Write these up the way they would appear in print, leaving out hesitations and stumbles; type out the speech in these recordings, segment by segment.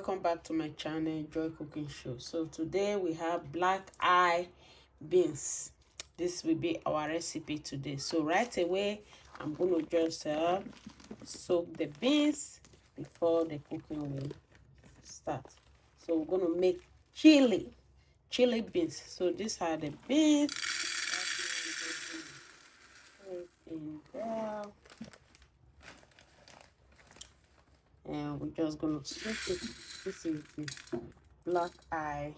welcome back to my channel, Joy Cooking Show. So today we have black eye beans. This will be our recipe today. So right away I'm going to just soak the beans before the cooking will start. So we're going to make chili beans. So these are the beans. In there. And we're just going to soak it. This is the black eye.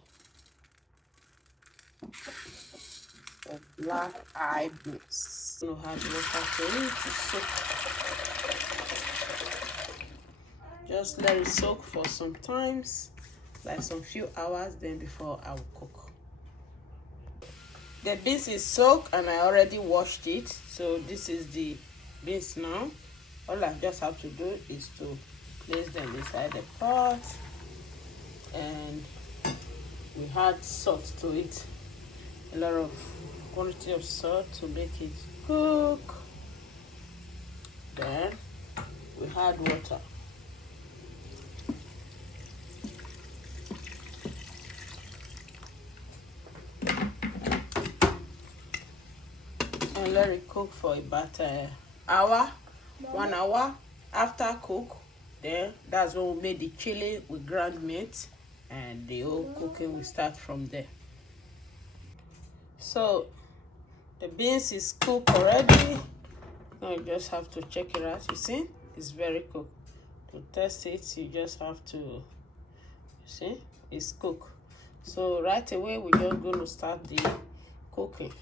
Black eye beans. I'm going to add water to it to soak. Just let it soak for some times, like some few hours, then before I will cook. The beans is soaked and I already washed it. So this is the beans now. All I just have to do is to place them inside the pot, and we add salt to it, a lot of quantity of salt to make it cook. Then we add water. And let it cook for about an hour, 1 hour. After cook, then that's when we made the chili with ground meat, and the whole cooking will start from there. So the beans is cooked already. Now you just have to check it out. You see, it's very cooked. To test it, you just have to, you see, it's cooked. So right away we're just going to start the cooking.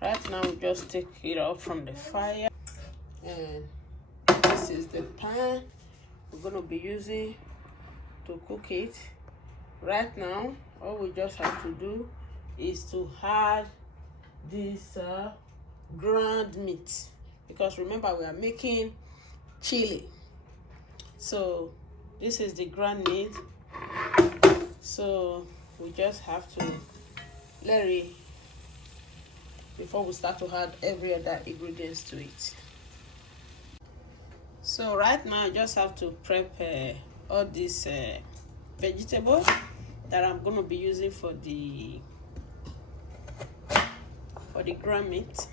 Right now we just take it up from the fire, and this is the pan we're going to be using to cook it. Right now all we just have to do is to add this ground meat, because remember we are making chili. So this is the ground meat. So we just have to let it, before we start to add every other ingredients to it. So right now I just have to prep all these vegetables that I'm going to be using for the ground meat.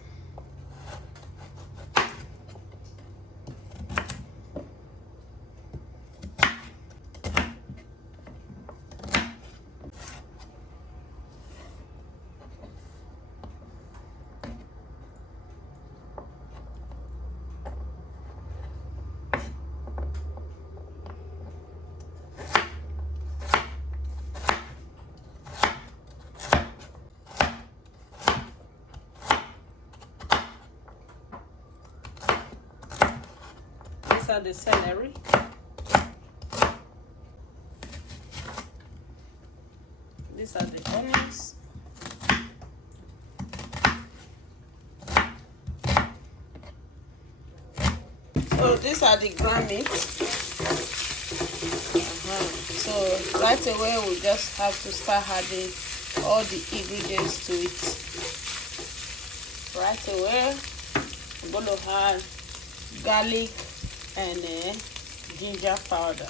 These are the celery. These are the onions. So these are the ground meat. So right away we just have to start adding all the ingredients to it. Right away I'm going to add garlic and ginger powder.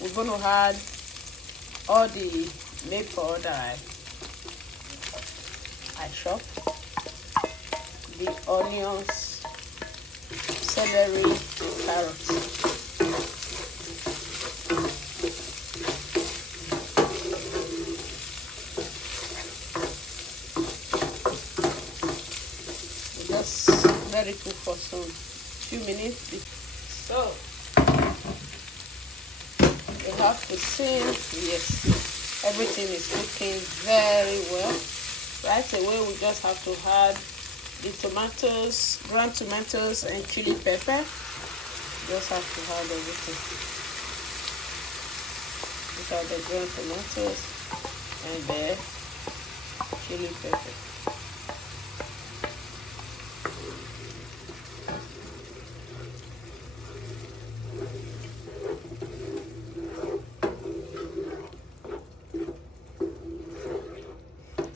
We're going to add all the maple that I chopped, the onions, celery, and carrots. Just let it cook for some few minutes. So you have to see, yes, everything is cooking very well. Right away we just have to add the tomatoes, ground tomatoes and chili pepper. Just have to add everything. These are the ground tomatoes and the chili pepper.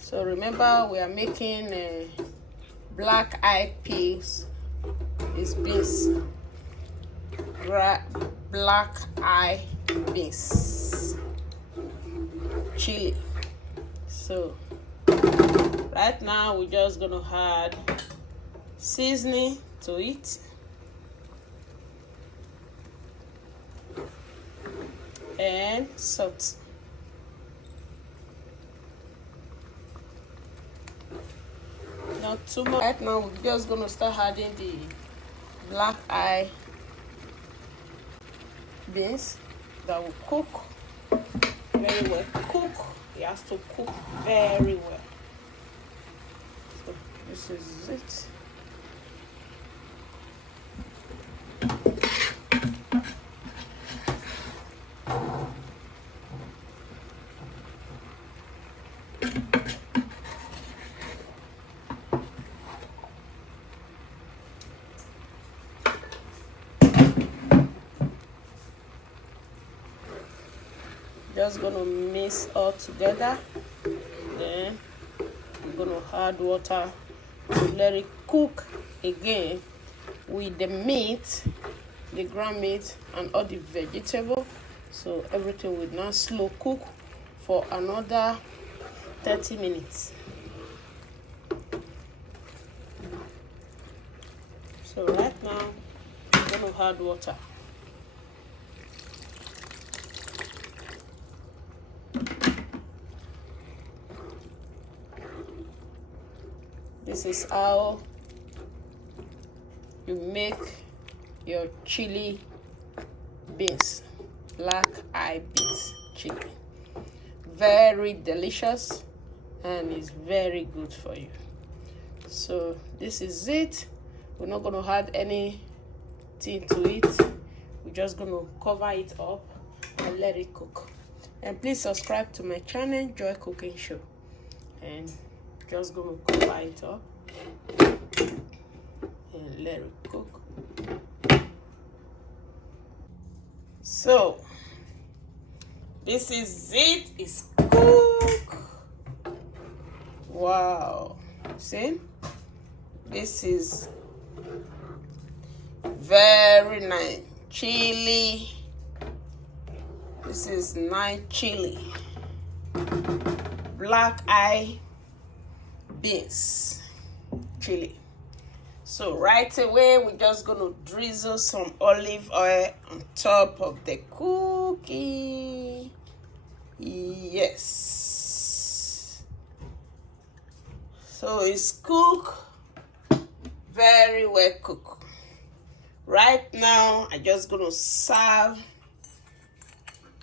So remember we are making black eyed peas. It's beans. black eye beans chili. So right now we're just gonna add seasoning to it, and salt. Not too much. Right now we're just gonna start adding the black eye beans that will cook very well. It has to cook very well. So this is it. Just gonna mix all together, then we're gonna add water to let it cook again with the meat, the ground meat, and all the vegetable. So everything will now slow cook for another 30 minutes. So right now I'm gonna add water. This is how you make your chili beans, black eye beans chili. Very delicious and it's very good for you. So this is it. We're not going to add anything to it. We're just going to cover it up and let it cook. And please subscribe to my channel, Joy Cooking Show. And just gonna cover it up and let it cook. So this is it. It's cooked. Wow. See, this is very nice chili. This is nice chili, black eye beans chili. So right away we're just gonna drizzle some olive oil on top of the cookie. Yes, so it's cooked, very well cooked. Right now I'm just gonna serve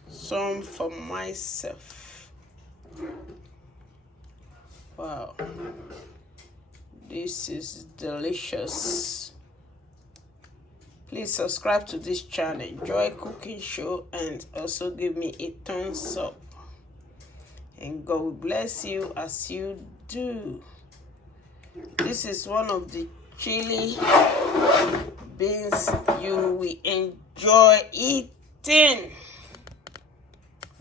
some for myself. Wow, this is delicious. Please subscribe to this channel, Joy Cooking Show, and also give me a thumbs up. And God will bless you as you do. This is one of the chili beans you will enjoy eating.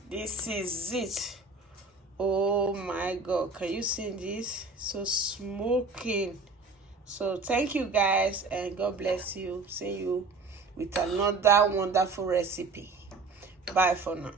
This is it. Oh my God, can you see this? So smoking. So thank you guys, and God bless you. See you with another wonderful recipe. Bye for now.